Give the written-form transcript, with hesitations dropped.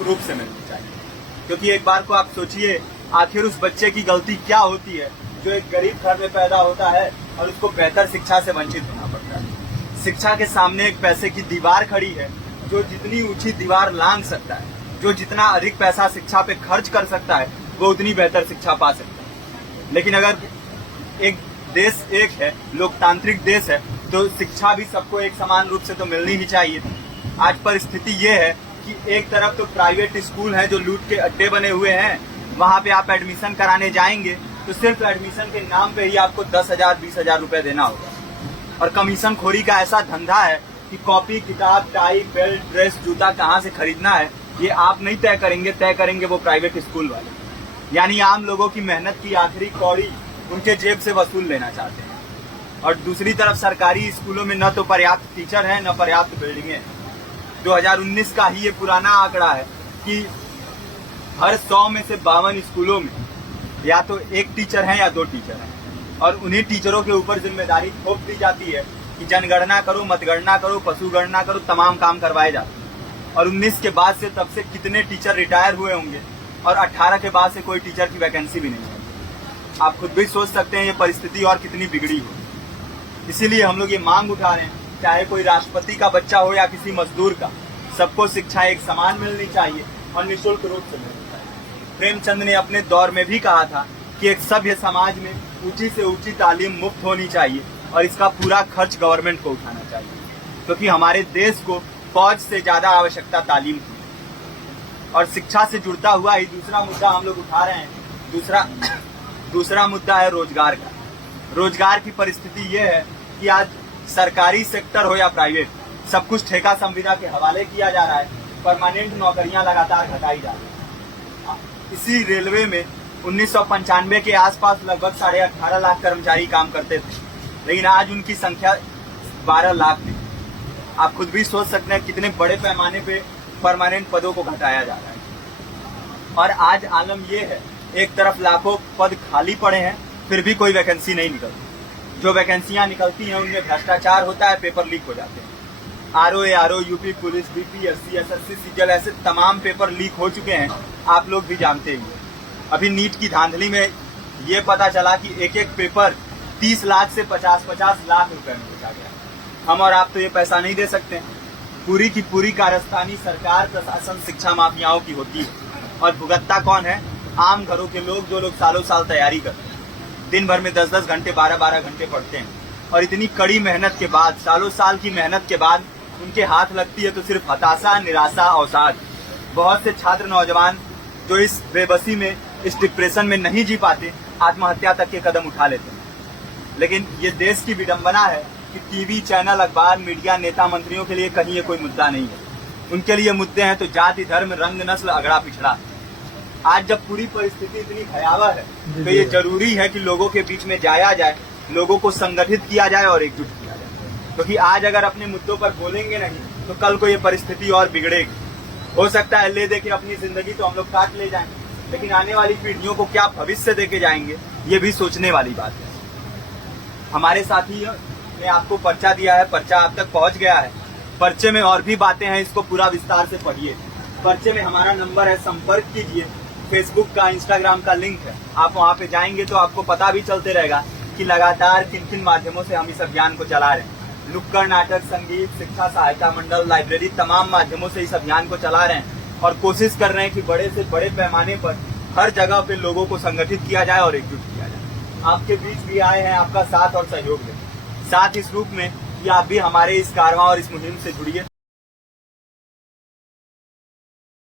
रूप से मिलनी चाहिए। क्योंकि एक बार को आप सोचिए, आखिर उस बच्चे की गलती क्या होती है जो एक गरीब घर में पैदा होता है और उसको बेहतर शिक्षा से वंचित होना पड़ता है। शिक्षा के सामने एक पैसे की दीवार खड़ी है, जो जितनी ऊंची दीवार लांघ सकता है, जो जितना अधिक पैसा शिक्षा पे खर्च कर सकता है, वो उतनी बेहतर शिक्षा पा सकता है। लेकिन अगर एक देश एक है, लोकतांत्रिक देश है, तो शिक्षा भी सबको एक समान रूप से तो मिलनी ही चाहिए। आज परिस्थिति ये है कि एक तरफ तो प्राइवेट स्कूल है जो लूट के अड्डे बने हुए हैं, वहां पे आप एडमिशन कराने जाएंगे तो सिर्फ एडमिशन के नाम पे ही आपको 10,000 20,000 रुपए देना होगा। और कमीशन खोरी का ऐसा धंधा है कि कॉपी, किताब, टाई, बेल्ट, ड्रेस, जूता कहाँ से खरीदना है ये आप नहीं तय करेंगे वो प्राइवेट स्कूल वाले। यानी आम लोगों की मेहनत की आखिरी कौड़ी उनके जेब से वसूल लेना चाहते हैं। और दूसरी तरफ सरकारी स्कूलों में न तो पर्याप्त टीचर है, न पर्याप्त बिल्डिंगें हैं। 2019 का ही ये पुराना आंकड़ा है कि हर 100 में से 52 स्कूलों में या तो एक टीचर है या 2 टीचर हैं। और उन्हीं टीचरों के ऊपर जिम्मेदारी थोप दी जाती है कि जनगणना करो, मतगणना करो, पशुगणना करो, तमाम काम करवाए जाते हैं। और 19 के बाद से तब से कितने टीचर रिटायर हुए होंगे और 18 के बाद से कोई टीचर की वैकेंसी भी नहीं है। आप खुद भी सोच सकते हैं ये परिस्थिति और कितनी बिगड़ी हो। इसीलिए हम लोग ये मांग उठा रहे हैं, चाहे कोई राष्ट्रपति का बच्चा हो या किसी मजदूर का, सबको शिक्षा एक समान मिलनी चाहिए और निःशुल्क रूप से मिलनी चाहिए। प्रेमचंद ने अपने दौर में भी कहा था कि एक सभ्य समाज में ऊंची से ऊंची तालीम मुफ्त होनी चाहिए और इसका पूरा खर्च गवर्नमेंट को उठाना चाहिए, क्योंकि हमारे देश को फौज से ज्यादा आवश्यकता तालीम की। और शिक्षा से जुड़ता हुआ ही दूसरा मुद्दा हम लोग उठा रहे हैं। दूसरा मुद्दा है रोजगार का। रोजगार की परिस्थिति ये है कि आज सरकारी सेक्टर हो या प्राइवेट, सब कुछ ठेका संविदा के हवाले किया जा रहा है। परमानेंट नौकरियां लगातार घटाई जा रही हैं। इसी रेलवे में 1995 के आसपास लगभग 18.5 लाख कर्मचारी काम करते थे, लेकिन आज उनकी संख्या 12 लाख थी। आप खुद भी सोच सकते हैं कितने बड़े पैमाने पे परमानेंट पदों को घटाया जा रहा है। और आज आलम ये है, एक तरफ लाखों पद खाली पड़े हैं, फिर भी कोई वैकेंसी नहीं निकलती। जो वैकेंसियां निकलती हैं उनमें भ्रष्टाचार होता है, पेपर लीक हो जाते हैं। RO, UP police, BPSC, SSC, CGL, ऐसे तमाम पेपर लीक हो चुके हैं, आप लोग भी जानते ही। अभी नीट की धांधली में ये पता चला कि एक एक पेपर 30 लाख से 50-50 लाख रुपए में बेचा गया। हम और आप तो ये पैसा नहीं दे सकते। पूरी की पूरी कारस्तानी सरकार, प्रशासन, शिक्षा माफियाओं की होती है। और भुगतता कौन है? आम घरों के लोग, जो लोग सालों साल तैयारी करते हैं, दिन भर में 10-10 घंटे, 12-12 घंटे पढ़ते हैं। और इतनी कड़ी मेहनत के बाद, सालों साल की मेहनत के बाद उनके हाथ लगती है तो सिर्फ हताशा, निराशा, अवसाद। बहुत से छात्र नौजवान जो इस बेबसी में, इस डिप्रेशन में नहीं जी पाते, आत्महत्या तक के कदम उठा लेते हैं। लेकिन ये देश की विडंबना है कि टीवी चैनल, अखबार, मीडिया, नेता, मंत्रियों के लिए कहीं ये कोई मुद्दा नहीं है। उनके लिए मुद्दे हैं तो जाति, धर्म, रंग, नस्ल, अगड़ा पिछड़ा। आज जब पूरी परिस्थिति इतनी भयावह है तो ये जरूरी है कि लोगों के बीच में जाया जाए, लोगों को संगठित किया जाए और एकजुट किया जाए। क्योंकि आज अगर अपने मुद्दों पर बोलेंगे नहीं तो कल को ये परिस्थिति और बिगड़ेगी। हो सकता है ले दे के अपनी जिंदगी तो हम लोग काट ले जाएंगे, लेकिन आने वाली पीढ़ियों को क्या भविष्य दे के जाएंगे, ये भी सोचने वाली बात है। हमारे साथी ने आपको पर्चा दिया है, पर्चा आप तक पहुंच गया है। पर्चे में और भी बातें हैं, इसको पूरा विस्तार से पढ़िए। पर्चे में हमारा नंबर है, संपर्क कीजिए। फेसबुक का, इंस्टाग्राम का लिंक है, आप वहाँ पे जाएंगे तो आपको पता भी चलते रहेगा कि लगातार किन किन माध्यमों से हम इस अभियान को चला रहे हैं। नुक्कड़ नाटक, संगीत, शिक्षा सहायता मंडल, लाइब्रेरी, तमाम माध्यमों से इस अभियान को चला रहे हैं और कोशिश कर रहे हैं कि बड़े से बड़े पैमाने पर हर जगह पे लोगों को संगठित किया जाए और एकजुट किया जाए। आपके बीच भी आए हैं आपका साथ और सहयोग दें। साथ इस रूप में कि आप भी हमारे इस कारवां और इस मुहिम से जुड़िए।